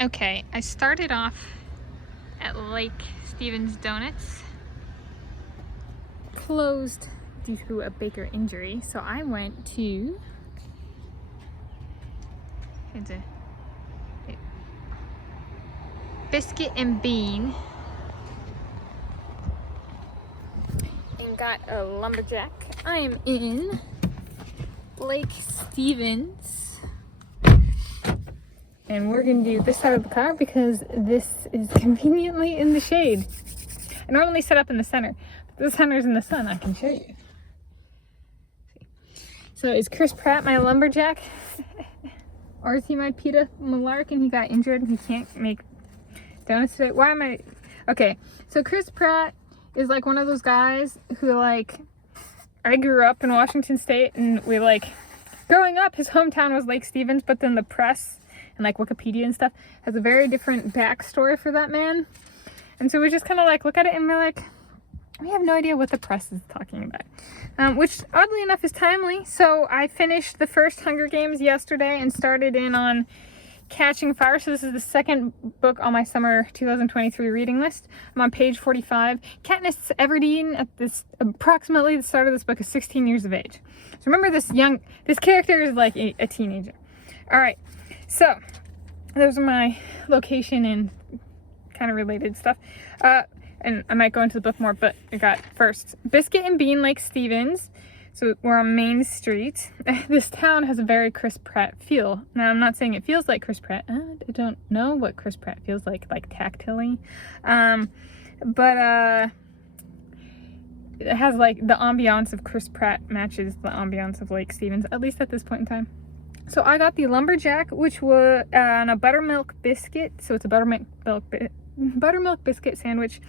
Okay, I started off at Lake Stevens Donuts. Closed due to a baker injury, so I went to Biscuit and Bean and got a Lumberjack. I am in Lake Stevens, and we're gonna do this side of the car because this is conveniently in the shade. I normally set up in the center, but the center's in the sun. I can show you. So is Chris Pratt my Lumberjack? Or is he my PETA Malark and he got injured and he can't make donuts today? Why am I... Okay, so Chris Pratt is like one of those guys who, like, I grew up in Washington State, and we, like, growing up, his hometown was Lake Stevens, but then the press and, like, Wikipedia and stuff has a very different backstory for that man. And so we just kind of, like, look at it and we're like, we have no idea what the press is talking about. Which, oddly enough, is timely. So I finished the first Hunger Games yesterday and started in on Catching Fire. So this is the second book on my summer 2023 reading list. I'm on page 45. Katniss Everdeen at this approximately the start of this book is 16 years of age. So remember, this character is like a teenager. All right, so those are my location and kind of related stuff. And I might go into the book more, but I got first Biscuit and Bean Lake Stevens. So we're on Main Street. This town has a very Chris Pratt feel. Now, I'm not saying it feels like Chris Pratt. I don't know what Chris Pratt feels like tactilely. But it has, like, the ambiance of Chris Pratt matches the ambiance of Lake Stevens, at least at this point in time. So I got the Lumberjack, which was on a buttermilk biscuit. So it's a buttermilk biscuit sandwich.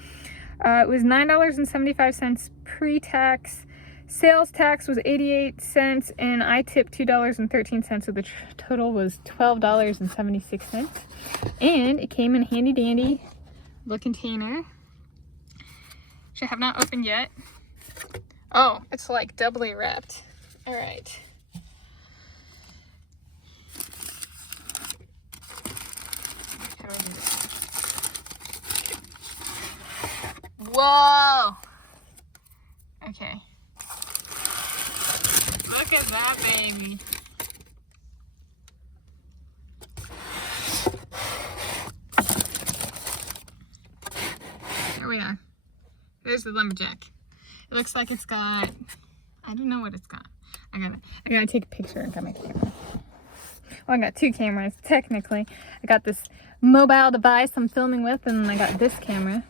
It was $9.75 pre-tax. Sales tax was 88 cents, and I tipped $2.13, so the total was $12.76. And it came in a handy dandy little container, which I have not opened yet. Oh, it's like doubly wrapped. All right. How do I do this? Whoa! Okay. Look at that baby. There we are. There's the Lumberjack. It looks like it's got, I don't know what it's got. I gotta take a picture and got my camera. Well, I got two cameras, technically. I got this mobile device I'm filming with, and then I got this camera.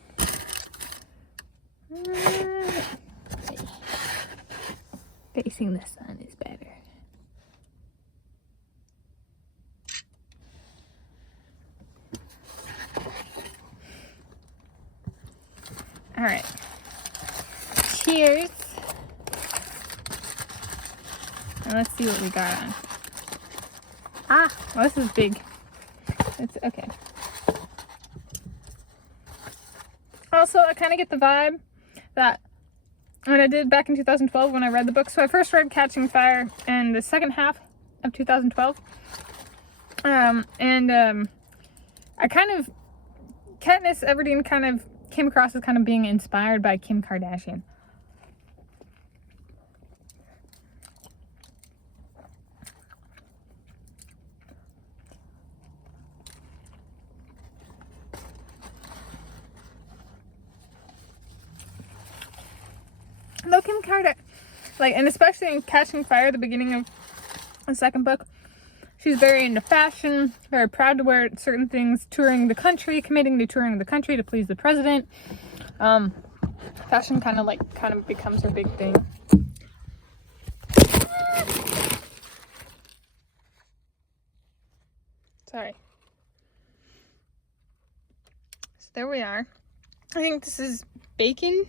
Facing the sun is better. All right. Cheers. And let's see what we got on. Ah, well, this is big. It's okay. Also, I kind of get the vibe that what I did back in 2012 when I read the book. So I first read Catching Fire in the second half of 2012. I kind of, Katniss Everdeen kind of came across as kind of being inspired by Kim Kardashian. Though Kim Kardashian, like, and especially in Catching Fire, the beginning of the second book, she's very into fashion, very proud to wear certain things, touring the country, committing to touring the country to please the president. Fashion kind of becomes her big thing. Sorry. So there we are. I think this is bacon.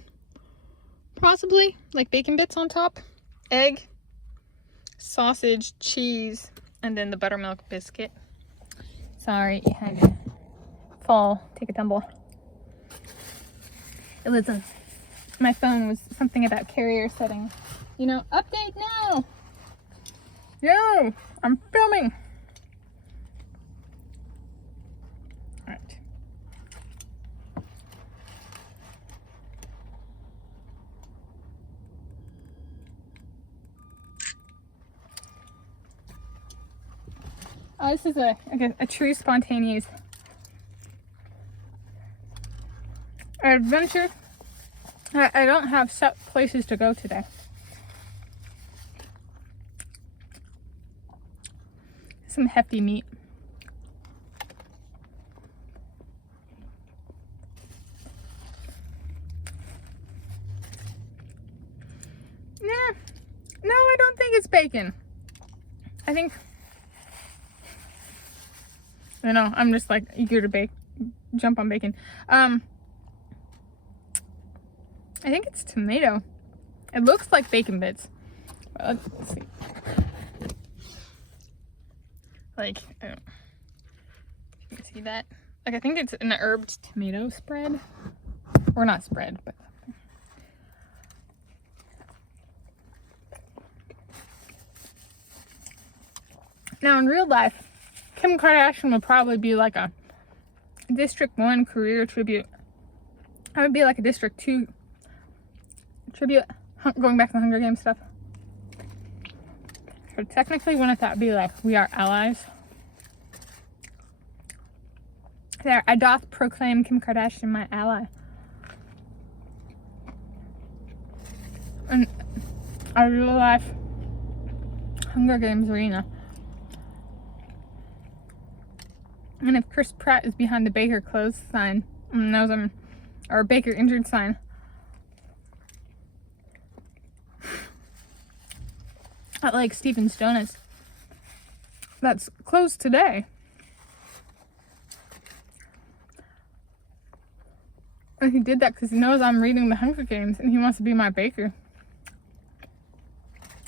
Possibly, like bacon bits on top, egg, sausage, cheese, and then the buttermilk biscuit. Sorry, it had to fall, take a tumble. It was my phone was something about carrier settings. You know, update now. Yo, I'm filming. Oh, this is a true spontaneous adventure. I don't have set places to go today. Some hefty meat. Nah, no, I don't think it's bacon. I think, I know, I'm just like eager to jump on bacon. I think it's tomato. It looks like bacon bits. Let's see. Like, I don't, you can see that? Like, I think it's an herbed tomato spread. Or not spread, but. Now, in real life, Kim Kardashian would probably be like a District 1 career tribute. I would be like a District 2 tribute, going back to the Hunger Games stuff. So technically, wouldn't that be like, we are allies? There, I doth proclaim Kim Kardashian my ally. And our real life Hunger Games arena. And if Chris Pratt is behind the Baker closed sign, or Baker injured sign, at Lake Stevens Donuts, that's closed today. And he did that because he knows I'm reading the Hunger Games and he wants to be my baker.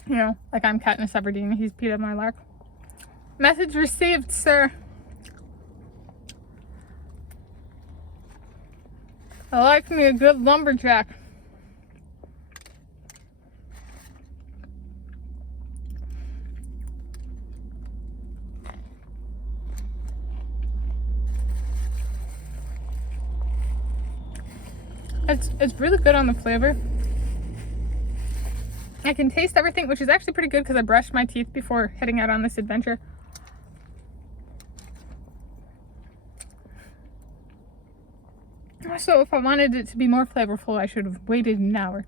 You know, like I'm Katniss Everdeen, he's Peeta Mellark. Message received, sir. I like me a good lumberjack. It's really good on the flavor. I can taste everything, which is actually pretty good because I brushed my teeth before heading out on this adventure. So if I wanted it to be more flavorful, I should have waited an hour.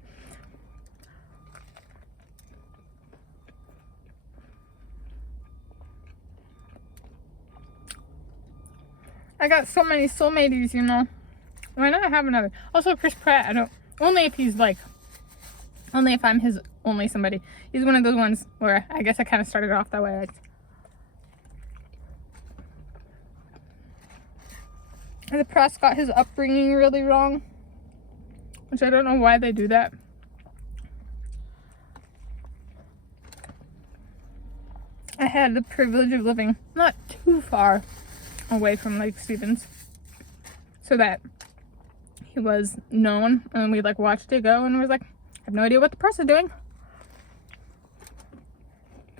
I got so many soulmates, you know. Why not have another? Also, Chris Pratt, only if I'm his only somebody. He's one of those ones where I guess I kind of started off that way. The press got his upbringing really wrong, which I don't know why they do that. I had the privilege of living not too far away from Lake Stevens, so that he was known, and we like watched it go, and was like, I have no idea what the press is doing.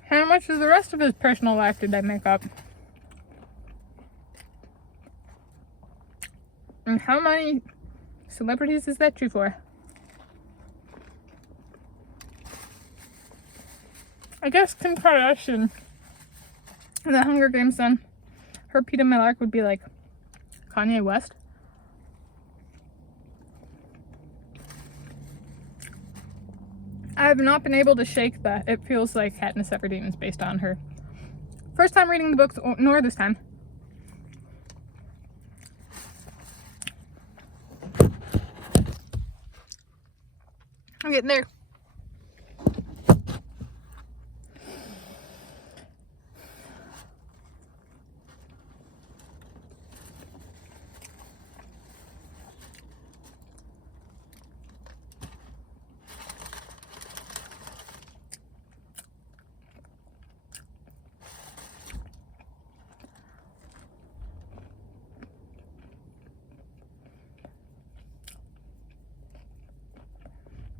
How much of the rest of his personal life did I make up? And how many celebrities is that true for? I guess Kim Kardashian, the Hunger Games son, her Peeta Mellark would be like Kanye West. I have not been able to shake that. It feels like Katniss Everdeen is based on her. First time reading the books, nor this time. I'm getting there.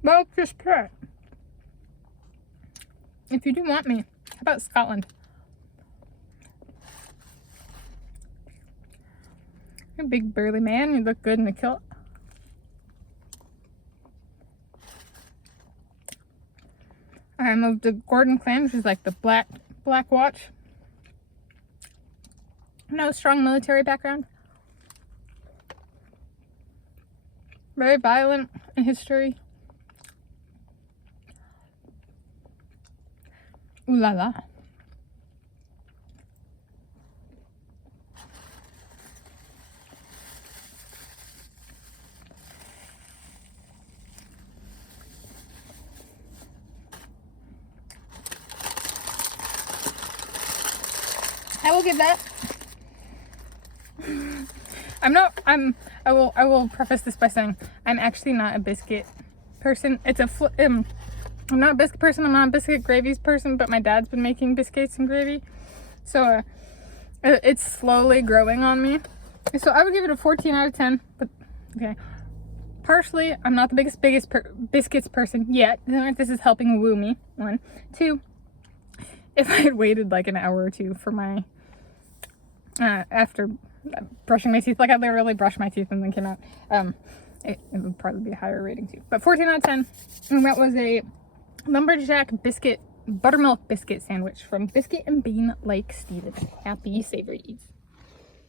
Well, Chris Pratt, if you do want me, how about Scotland? You're a big burly man, you look good in a kilt. I moved to Gordon Clan, which is like the black watch. No strong military background. Very violent in history. Ooh la la. I will give that. I will preface this by saying I'm actually not a biscuit person. I'm not a biscuit person. I'm not a biscuit gravies person, but my dad's been making biscuits and gravy. So it's slowly growing on me. So I would give it a 14 out of 10, but okay. Partially, I'm not the biggest biscuits person yet. This is helping woo me. 1. 2, if I had waited like an hour or two for my after brushing my teeth, like I literally brushed my teeth and then came out, it would probably be a higher rating too. But 14 out of 10, and that was a Lumberjack buttermilk biscuit sandwich from Biscuit and Bean Lake Stevens. Happy Savory Eats.